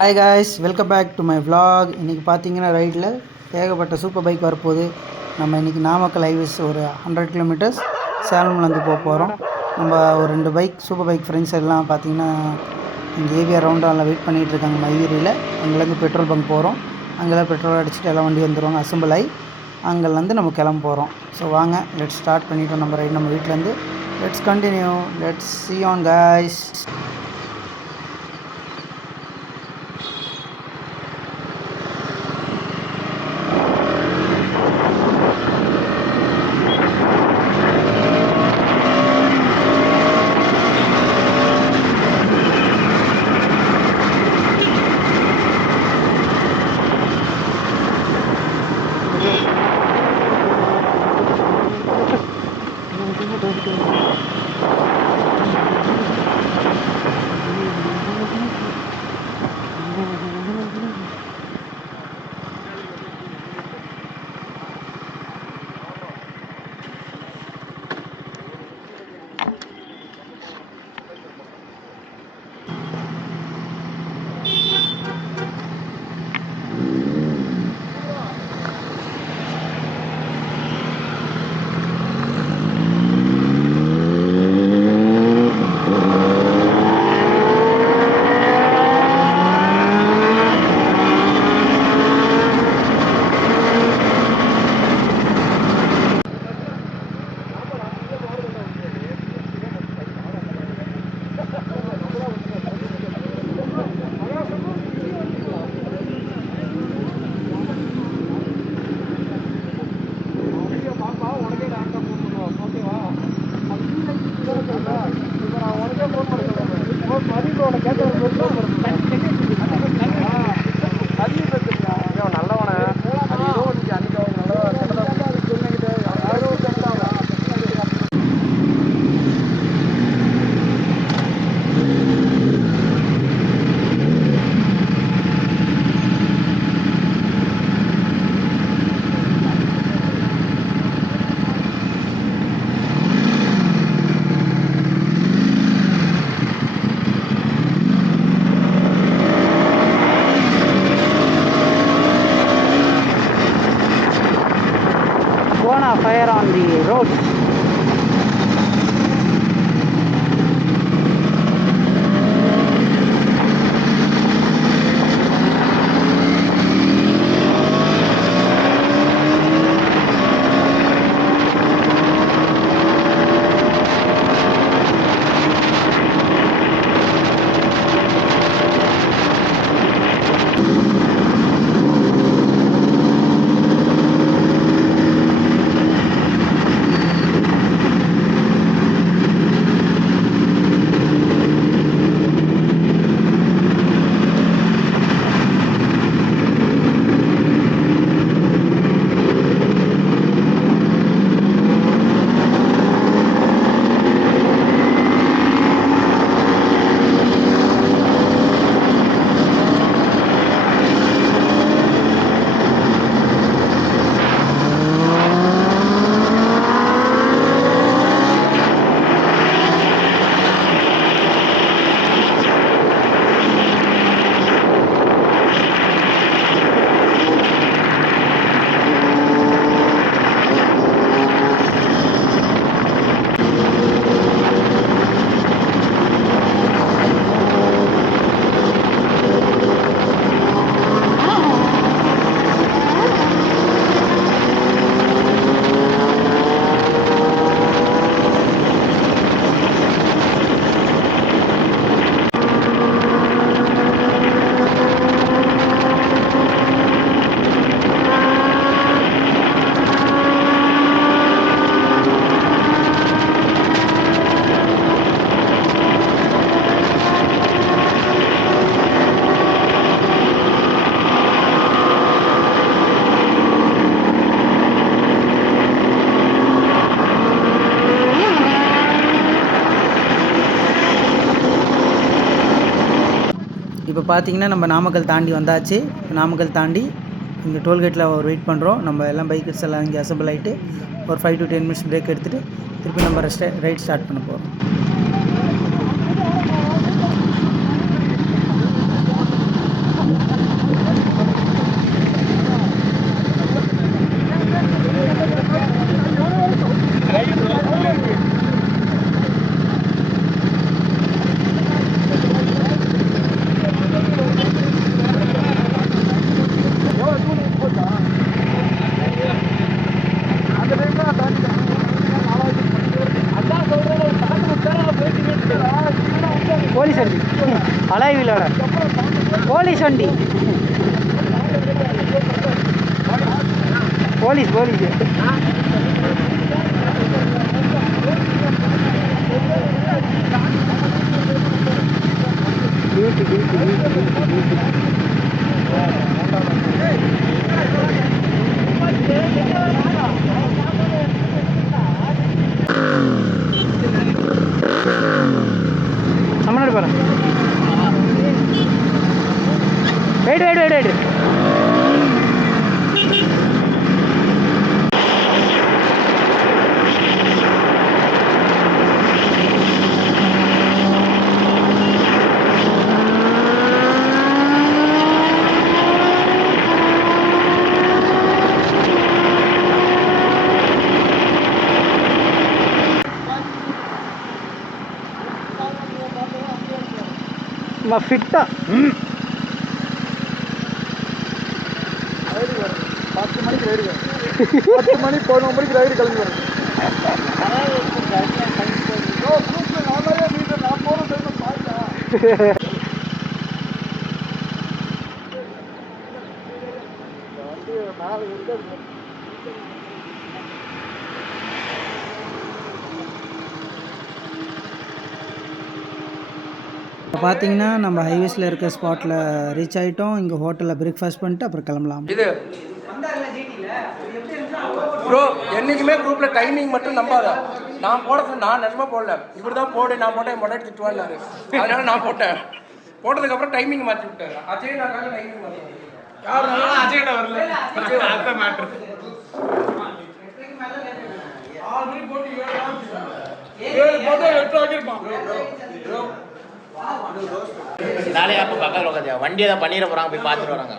Hi guys, welcome back to my vlog. இன்றைக்கி பார்த்தீங்கன்னா ரைடில் ஏகப்பட்ட சூப்பர் பைக் வரப்போகுது. நம்ம இன்றைக்கி நாமக்கல் ஹைவேஸ் ஒரு 100 கிலோமீட்டர்ஸ் சேலம்லேருந்து போகிறோம். நம்ம ஒரு 2 பைக் சூப்பர் பைக் ஃப்ரெண்ட்ஸ் எல்லாம் பார்த்தீங்கன்னா இங்கே ஏவிஆர் ரவுண்டானில் வெயிட் பண்ணிகிட்டு இருக்காங்க மைவீரியில். அங்கேருந்து பெட்ரோல் பங்க் போகிறோம். அங்கெல்லாம் பெட்ரோல் அடிச்சுட்டு எல்லாம் வண்டி வந்துடுவாங்க அசம்பிள் ஆகி. அங்கேருந்து நம்ம கிளம்ப போகிறோம். ஸோ வாங்க, லெட்ஸ் ஸ்டார்ட் பண்ணிவிட்டோம் நம்ம ரைட் நம்ம வீட்டிலேருந்து. Let's continue, let's see on guys. Fire on the road. இப்போ பார்த்தீங்கன்னா நம்ம நாமக்கல் தாண்டி வந்தாச்சு. நாமக்கல் தாண்டி இங்கே டோல்கேட்டில் ஒரு வெயிட் பண்ணுறோம். நம்ம எல்லாம் பைக்கர்ஸ் எல்லாம் இங்கே அசம்பிள் ஆகிட்டு ஒரு 5 to 10 minutes பிரேக் எடுத்துகிட்டு திருப்பி நம்ம ரைட் ஸ்டார்ட் பண்ண போகிறோம். போலீஸ் வண்டி அலாய் வீலோட போலீஸ் வண்டி போலீஸ் தமிழ்நாடு பாரு வெயிட் ஃபிட்டா 10 மணிக்கு ரைடு 10 மணி 11 மணிக்கு ரைடு கிளம்பி வருது நான் போகிற டைம் பார்த்தேன் மேலே இருக்காது இப்போ பார்த்தீங்கன்னா நம்ம ஹைவேஸில் இருக்க ஸ்பாட்டில் ரீச் ஆகிட்டோம். இங்கே ஹோட்டலில் பிரேக்ஃபாஸ்ட் பண்ணிட்டு அப்புறம் கிளம்பலாம். இது ப்ரோ என்றைக்குமே குரூப்பில் டைமிங் மட்டும் நம்பாத. நான் போடுறது நான் நிஜமாக போடல, இப்படி தான் போடு நான் போட்டேன் மொட்டை திட்டுவாரு, அதனால நான் போட்டேன். போட்டதுக்கப்புறம் டைமிங் மாற்றி விட்டாரு. அஜய் நாக்காக டைமிங் மாற்றி யாருனாலும் அஜய்கிட்ட வரல. அஜய் மேட்ரு ஆல்ரெடி போட்டு 7 போட்டு 8 ஆகிருப்பான். நாளைக்கு அப்போ பக்கத்தில் உட்காந்து வண்டியை தான் பண்ணிட போகிறாங்க, போய் பார்த்துட்டு வராங்க.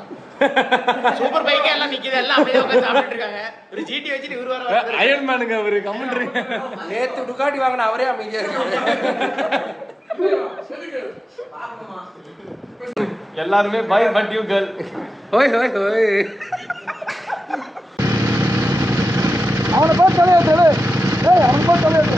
சூப்பர் பைக்கே எல்லாம் நிற்கிது, எல்லாம் அப்படியே உட்காந்து சாப்பிட்டு இருக்காங்க. ஒரு ஜிடி வச்சுட்டு இவர் வர அயன் மேனுங்க அவரு கமெண்ட்ரி. நேற்று டுகாட்டி வாங்கின அவரே அமைதியாக இருக்கு. எல்லாருமே பை பட் யூ கேர்ள். ஓய் ஓய் ஓய் அவனை பார்த்து தலையாட்டு அவனை பார்த்து தலையாட்டு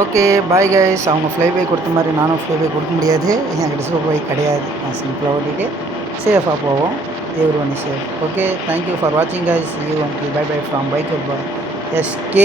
ஓகே பாய் கைஸ். அவங்க ஃப்ளைபை கொடுத்த மாதிரி நானும் ஃப்ளைபை கொடுக்க முடியாது, என்கிட்ட சூப்பர் பைக் கிடையாது. நான் சிம்பிளாக ஓட்டிட்டு சேஃபாக போவோம். Every one is safe. Okay, thank you for வாட்சிங் guys. You and bye bye from bike SK.